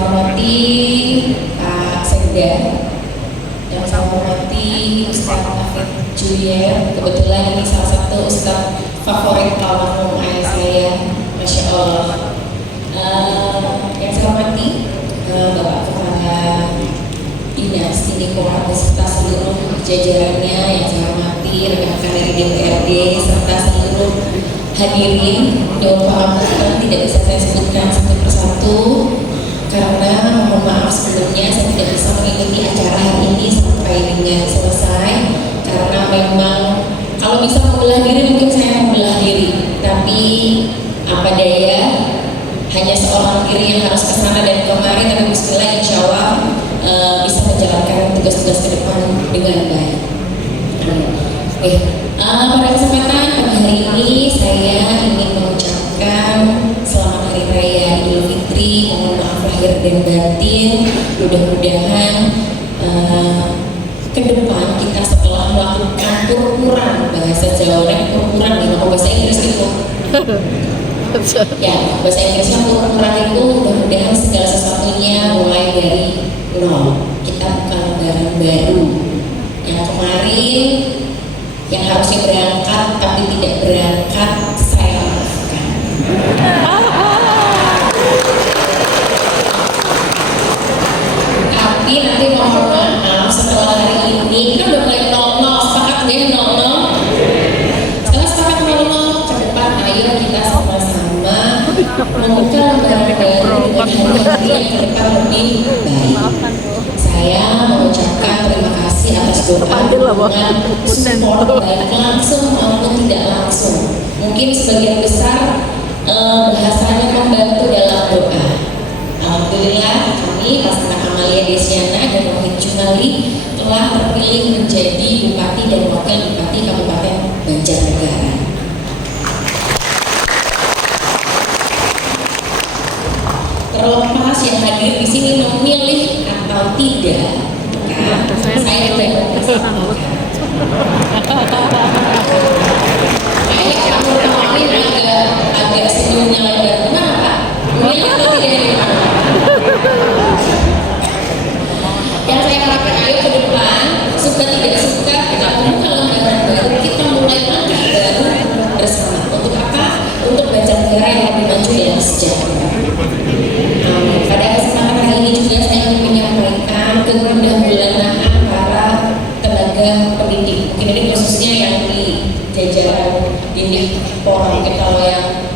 hormati Pak Sekda, yang saya hormati Ustadz Hafid Julier. Kebetulan ini salah satu Ustadz favorit almarhum ayah saya, Masya Allah. Yang saya hormati Bapak Kepala Dinas Tindikan beserta seluruh jajarannya, yang saya hormati rekan-rekan dari DPRD serta seluruh hadirin. Dewan Pengawas tidak bisa saya sebutkan satu persatu karena mohon maaf sebelumnya saya tidak bisa mengikuti acara hari ini sampai dengan selesai karena memang kalau bisa membelah diri mungkin saya membelah diri, tapi apa daya, hanya seorang diri yang harus kesana dan kemari, tapi bismillah insya Allah bisa menjalankan tugas-tugas ke depan dengan baik. Oke, pada kesempatan pagi hari ini saya ingin mengucapkan selamat hari raya Idul Fitri, mohon maaf lahir dan batin. Mudah-mudahan ke depan kita setelah melakukan purpuran, bahasa Jawa purpuran nih, kalau bahasa Inggris itu ya, bahasa Inggrisnya purpuran itu mudah-mudahan segala sesuatunya mulai dari nol. Kita bukan lembaran baru yang kemarin yang harusnya berangkat tapi tidak berangkat, saya maafkan. Tapi nanti mohon maaf setelah hari ini kan udah mulai 00, sepakat deh 00. Setelah sepakat 00 ke depan, ayo kita sama-sama membuka lembaran baru dengan hari-hari yang ke depan lebih baik. Saya mengucapkan terima kasih atas doa, dukungan, support baik langsung maupun tidak langsung. Mungkin sebagian besar bahasanya membantu dalam doa. Alhamdulillah kami Pasangan Amalia Desiana dan Rohit Jumali telah terpilih menjadi Bupati dan Wakil Bupati Kabupaten Banjarnegara. Terlepas yang hadir di sini memilih atau tidak, saya tidak kayak kamu kemarin agak senyumnya lebar. Kenapa Pak? Memilih atau tidak? Yang saya harapkan, ayo ke depan, suka tidak suka kita membuka lembaran baru, kita mulai langkah baru bersama. Untuk apa? Untuk Banjarnegara yang lebih maju dan sejahtera. Pada kesempatan hari ini juga saya ingin menyampaikan kemudahan para tenaga pendidik. Mungkin ini khususnya yang di jajaran didik Polri, mungkin kalau yang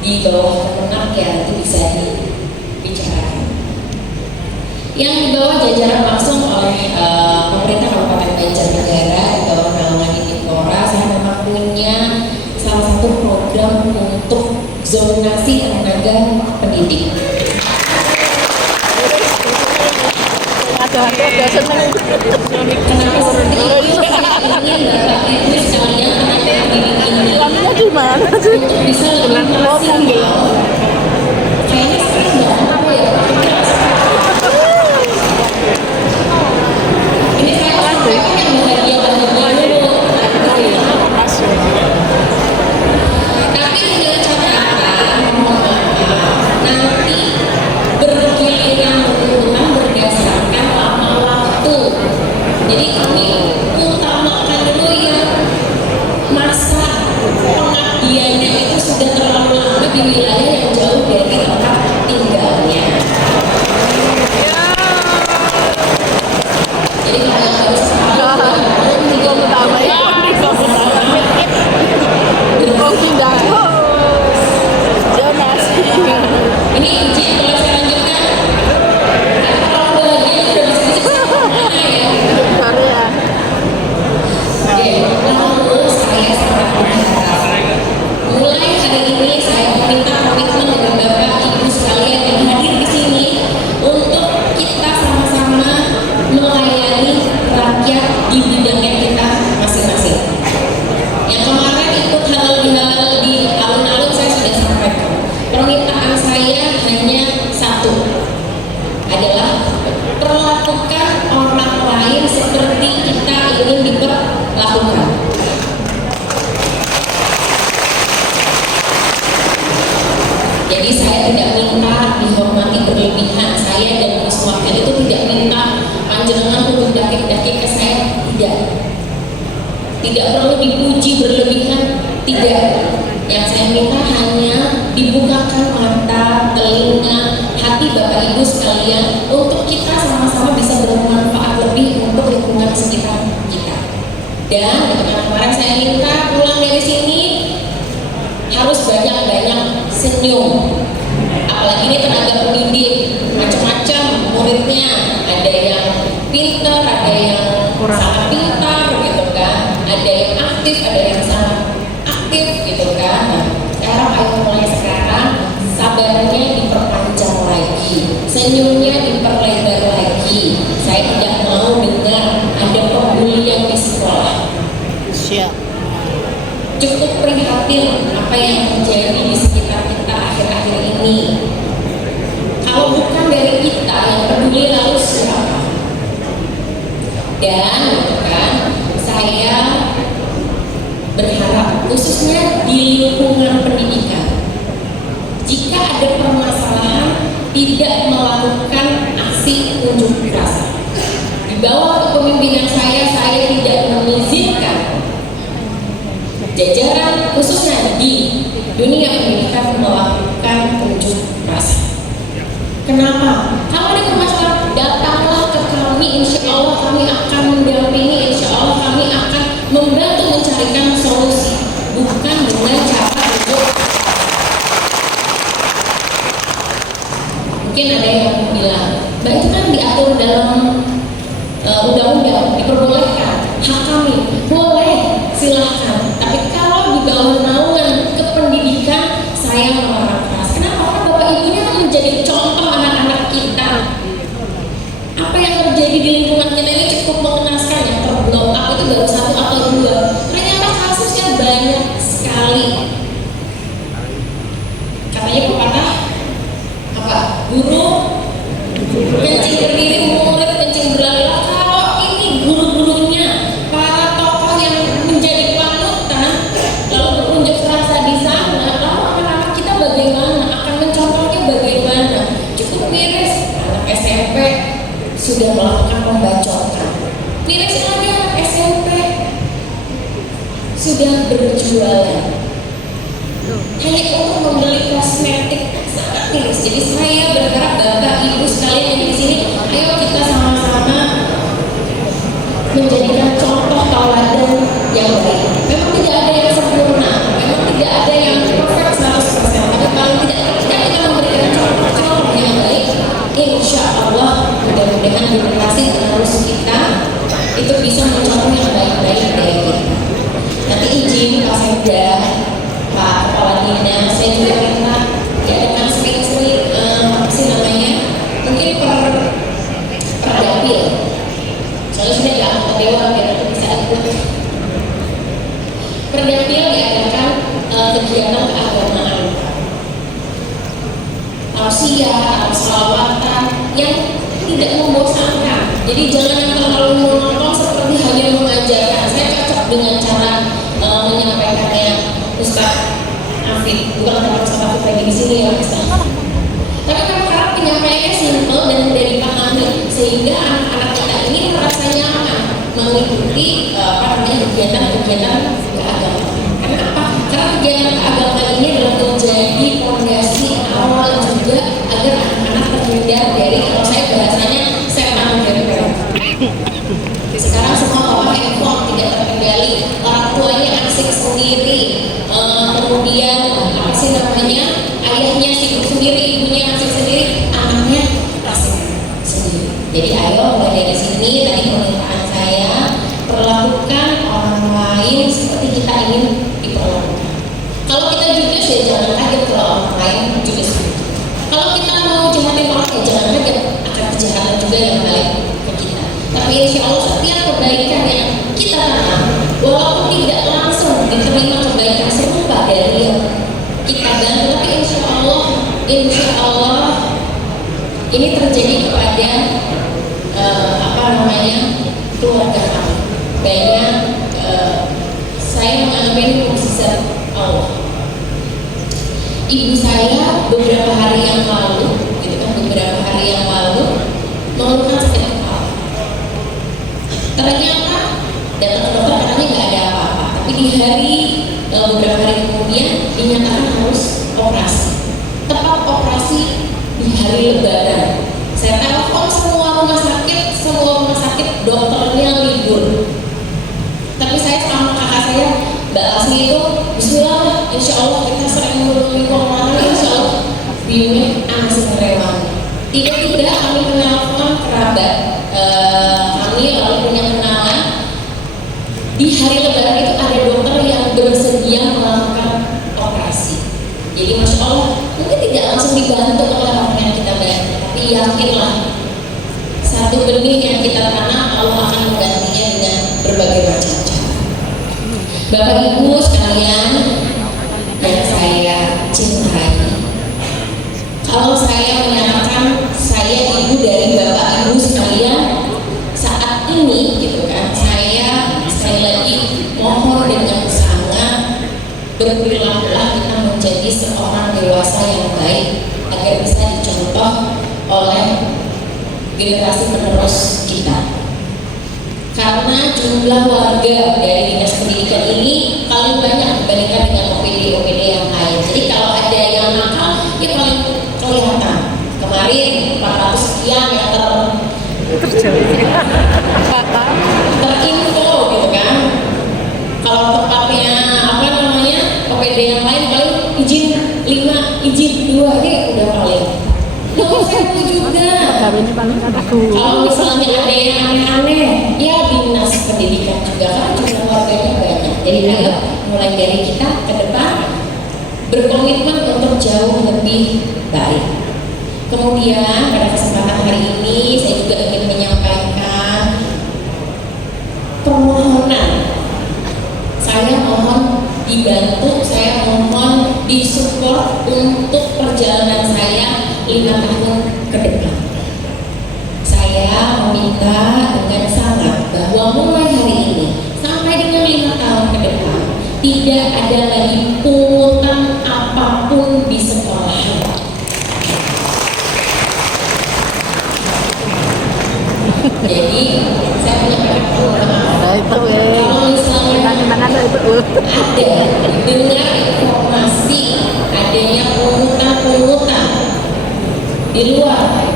di bawah Kemenak ya itu bisa dibicarakan. Yang di bawah jajaran langsung oleh pemerintah Kabupaten Banjarnegara di bawah naungan didik Polra, saya memang punya salah satu program untuk zonasi tenaga pendidik. Kenapa seperti ini? Saya ingin Bapak Ibu sekalian tenaga pendidik ini untuk bisa lebih maksimal. Kayaknya sekarang nggak apa ya. Ini saya sampaikan yang bahagia dulu. Tapi dengan catatan, mohon maaf, nanti bergiliran berurutan berdasarkan lama waktu. Jadi kami utamakan dulu yang masa pengabdiannya itu sudah terlalu lama di wilayah yang jauh dari tempat tinggalnya. Jadi kalau harus ini izin kalau saya lanjutkan. Kalau bahagia sudah bisa mana ya? Oke, lalu saya sangat berharap mulai hari ini saya meminta komitmen dari Bapak Ibu sekalian yang hadir di sini untuk kita sama-sama melayani rakyat di bidangnya kita masing-masing. Yang kemarin ikut halal di alun-alun saya sudah sampaikan. Permintaan saya hanya satu, adalah perlakukan orang lain seperti kita ingin diperlakukan. Jadi saya tidak minta dihormati berlebihan, saya tidak perlu dipuji berlebihan, tidak. Yang saya minta hanya dibukakan mata, telinga, hati Bapak Ibu sekalian untuk kita sama-sama bisa bermanfaat lebih untuk lingkungan sekitar kita. Dan dengan kemarin saya minta pulang dari sini harus banyak-banyak senyum. Apalagi ini tenaga pendidik, macam-macam muridnya, ada yang pintar, ada yang sangat pintar gitu kan, ada yang aktif, ada yang sangat aktif gitu kan. Nah, sekarang ayo mulai sekarang sabarnya diperpanjang lagi, senyumnya diperlebar lagi. Saya tidak mau dengar ada pembulian di sekolah. Cukup prihatin apa yang terjadi di sekitar kita akhir-akhir ini. Kalau bukan dari kita yang peduli, lalu siapa? Dan kan saya berharap khususnya di lingkungan pendidikan, jika ada permasalahan tidak melakukan aksi unjuk rasa. Di bawah kepemimpinan saya tidak mengizinkan jajaran khususnya di dunia pendidikan melakukan unjuk rasa. Kenapa? Kalau ada masalah, datanglah ke kami, insya Allah kami akan mendampingi, insya Allah kami akan membantu mencarikan solusi, bukan dengan cara unjuk. Mungkin ada yang bilang, Mbak, itu kan diatur dalam undang-undang, diperbolehkan, hak kami, boleh, silahkan. Tapi kalau di bawah naungan kependidikan, saya melarang keras. Kenapa? Karena Bapak Ibunya menjadi contoh anak-anak kita. Apa yang terjadi di lingkungan kita ini cukup mengenaskan. Yang terblok up itu baru 1 atau 2. Ternyata kasusnya banyak sekali. Katanya pepatah apa? Guru kencing berdiri, murid kencing berlari. Kalau ini guru-gurunya, para tokoh yang menjadi panutan, lalu berunjuk rasa di sana, lalu anak-anak kita bagaimana? Akan mencontohnya bagaimana? Cukup miris, anak SMP sudah melakukan pembacokan. Miris lagi anak SMP sudah berjualan hanya untuk membeli kosmetik, sangat miris. Jadi saya berharap Bapak Ibu sekalian yang di sini, ayo kita sama-sama menjadikan contoh tauladan yang baik. Memang tidak ada yang sempurna, memang tidak ada yang perfect 100%, tapi paling tidak ketika kita memberikan contoh yang baik, insya Allah mudah-mudahan generasi penerus kita itu bisa mencontoh yang baik-baik dari kita. Nanti izin Pak Sekda, Pak Kepala Dinas, saya juga minta diadakan sering-sering apa sih namanya, mungkin per dapil. Soalnya sudah nggak anggota dewan biar aku bisa ikut. Per dapil diadakan kegiatan keagamaan, tausiah, salawatan yang tidak membosankan. Jadi jangan yang terlalu monoton seperti hanya mengajarkan. Saya cocok dengan cara menyampaikannya Ustaz Afif, bukan karena Ustaz Afif lagi di sini ya Ustaz. Tapi karena penyampaiannya simpel dan mudah dipahami, sehingga anak-anak kita ini merasa nyaman mengikuti kegiatan-kegiatan keagamaan. Kenapa? Karena kegiatan keagamaan ini adalah menjadi fondasi awal juga agar anak-anak terhindar dari, kalau saya bahasanya, setan gempel. Sekarang semua bawa handphone tidak terkendali, orang tuanya asik sendiri, kemudian apa sih namanya, ayahnya sibuk sendiri, ibunya asik sendiri, anaknya asik sendiri. Jadi ayo mulai dari sini, tadi permintaan saya, perlakukan orang lain seperti kita ingin diperlakukan. Kalau kita judes ya jangan kaget kalau orang lain judes. Kalau kita mau jahatin orang ya jangan kaget akan kejahatan juga yang balik ke kita. Tapi insya Allah setiap kebaikan yang kita tanam, walaupun tidak langsung diterima kebaikan serupa dari yang kita bantu, tapi insya Allah ini terjadi kepada keluarga kami. Banyak saya menganggap ini mukjizat Allah. Ibu saya beberapa hari yang lalu mengeluhkan sakit kepala. Ternyata datang ke dokter katanya nggak ada apa-apa. Tapi di hari beberapa hari kemudian dinyatakan harus operasi. Tepat operasi di hari Lebaran. Saya telepon semua rumah sakit dokternya libur. Tapi saya sama kakak saya, Mbak Asli itu, Bismillah, insya Allah kita sering menghubungi orang, insya Allah biunya anak rewan. Tiba-tiba kami menelpon kerabat kami, lalu punya kenalan. Di hari Lebaran itu ada dokter yang bersedia melakukan operasi. Jadi masya Allah, mungkin tidak langsung dibantu oleh orang yang kita bantu, tapi yakinlah satu benih yang kita tanam Allah akan menggantinya dengan berbagai macam cara. Bapak Ibu sekalian yang saya cintai, kalau saya menyatakan saya ibu dari Bapak Ibu sekalian saat ini gitu kan, saya sekali lagi mohon dengan sangat berperilakulah kita menjadi seorang dewasa yang baik agar bisa dicontoh oleh generasi penerus kita. Karena jumlah warga dari dinas pendidikan ini paling banyak dibandingkan dengan OPD yang lain. Jadi kalau ada yang nakal, ya paling kelihatan. Kemarin 400 sekian yang terinfo gitu kan. Kalau tepatnya apa namanya OPD yang lain paling izin 5, izin 2 ini udah paling. Saya juga. Kalau misalnya ada yang aneh-aneh, ya dinas pendidikan juga kan jumlah warganya banyak. Jadi ayo mulai dari kita ke depan berkomitmen untuk jauh lebih baik. Kemudian pada kesempatan hari ini saya juga ingin menyampaikan permohonan. Saya mohon dibantu, saya mohon disupport untuk perjalanan saya 5 tahun ke depan. Saya meminta dengan sangat bahwa mulai hari ini sampai dengan 5 tahun ke depan tidak ada lagi pungutan apapun di sekolah. Jadi saya menyampaikan kalau misalnya ada dengar informasi adanya pungutan di luar,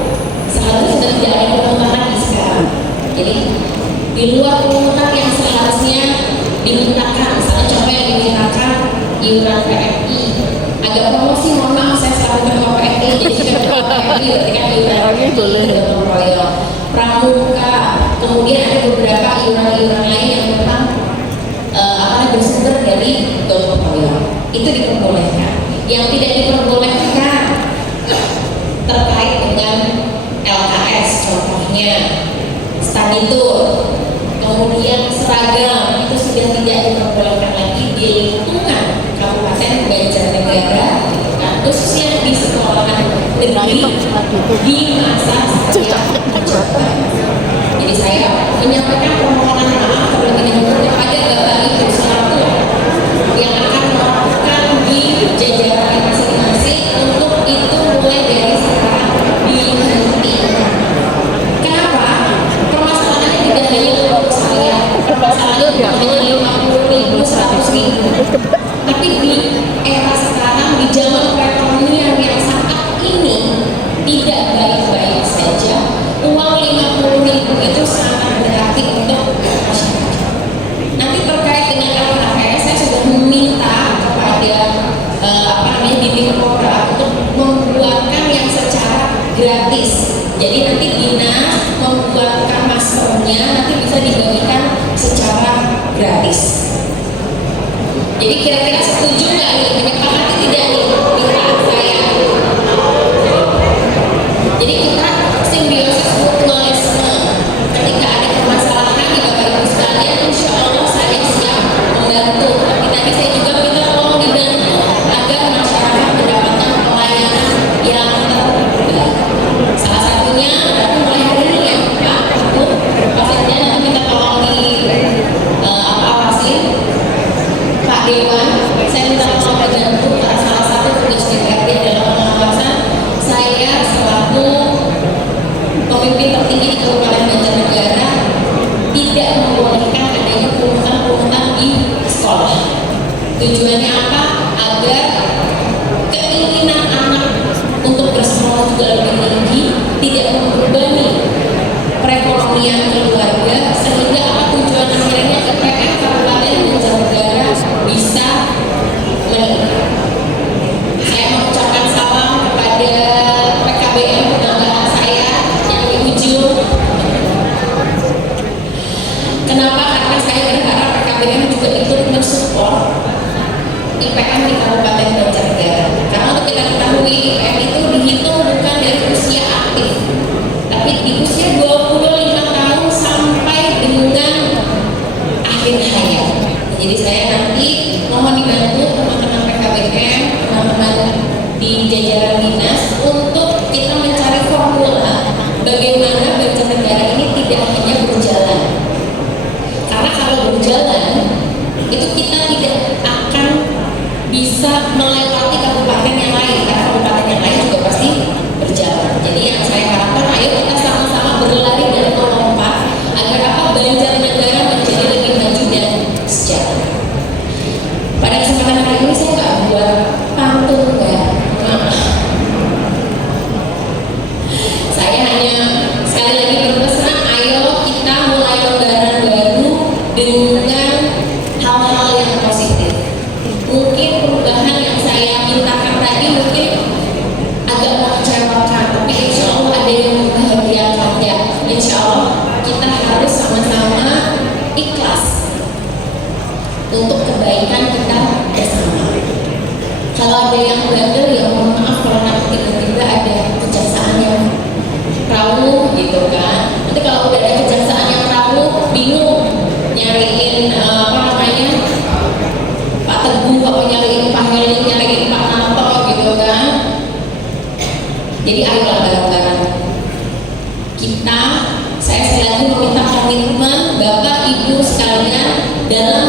seharusnya sudah tidak ada pungutan lagi sekarang. Jadi di luar pungutan yang seharusnya dimintakan, misalnya contoh yang dimintakan iuran PMI, agak promosi, mohon maaf saya selalu terima PMI, jadi jika terima PMI berarti kan iuran PMI pramuka, kemudian ada beberapa iuran-iuran lain yang memang bersumber dari gotong royong, itu diperbolehkan. Yang tidak diperbolehkan terkait dengan LKS, contohnya study tour, kemudian seragam, itu sudah tidak diperbolehkan lagi di lingkungan Kabupaten Banjarnegara, nah, khususnya di sekolahan negeri di masa saya menjabat. Jadi saya menyampaikan permohonan maaf terlebih dahulu kepada Bapak Ibu selaku yang akan melakukan di jajaran masing-masing untuk itu mulai dari sekarang dihentikan. Kenapa? Permasalahannya tidak hanya untuk saya, permasalahannya tidak hanya 50.000, 100.000, tapi di era sekarang, di zaman perekonomian yang saat ini tidak baik-baik saja, uang 50.000 itu sangat berarti untuk masyarakat. Nanti terkait dengan LKS, saya sudah meminta kepada Ditinpora untuk membuatkan yang secara gratis. Jadi nanti dinas membuatkan maskernya nanti bisa dibagikan secara gratis. Jadi kira-kira setuju nggak nih? Menyepakati tidak nih? Mintaan saya. Jadi kita simbiosis mutualisme. Ketika ada permasalahan di Bapak Ibu sekalian, insya Allah saya siap membantu. Tapi tadi saya juga minta tolong dibantu agar masyarakat mendapatkan pelayanan yang terbaik. Salah satunya berarti mulai hari ini ya Pak Ibu, pastinya nanti minta tolong di awasin Pak Dewan. di jajaran dinas untuk kita mencari formula bagaimana Banjarnegara ini tidak hanya berjalan. Karena kalau berjalan itu kita tidak akan bisa melewati kabupaten yang lain, karena kabupaten yang lain juga pasti berjalan. Jadi yang saya harapkan, ayo kita sama-sama berlari dan melompat agar apa, Banjarnegara menjadi lebih maju dan sejahtera. Pada kesempatan hari ini saya nggak buat pantun ya, saya hanya sekali lagi berpesan, ayo kita mulai lembaran baru dengan hal-hal yang positif. Mungkin perubahan yang saya mintakan tadi mungkin agak mengecewakan, tapi insya Allah ada yang membahagiakan ya. Insya Allah kita harus sama-sama ikhlas untuk kebaikan kita bersama. Kalau ada yang bandel ya mohon maaf kalau nanti tiba-tiba ada kejaksaan yang rawu gitu kan. Nanti kalau udah ada kejaksaan yang rawu, bingung nyariin apa namanya, Pak Teguh, kalau nyariin Pak Heli, nyariin Pak Nato gitu kan. Jadi ayolah bareng-bareng kita, saya sekali lagi meminta komitmen Bapak Ibu sekalian dalam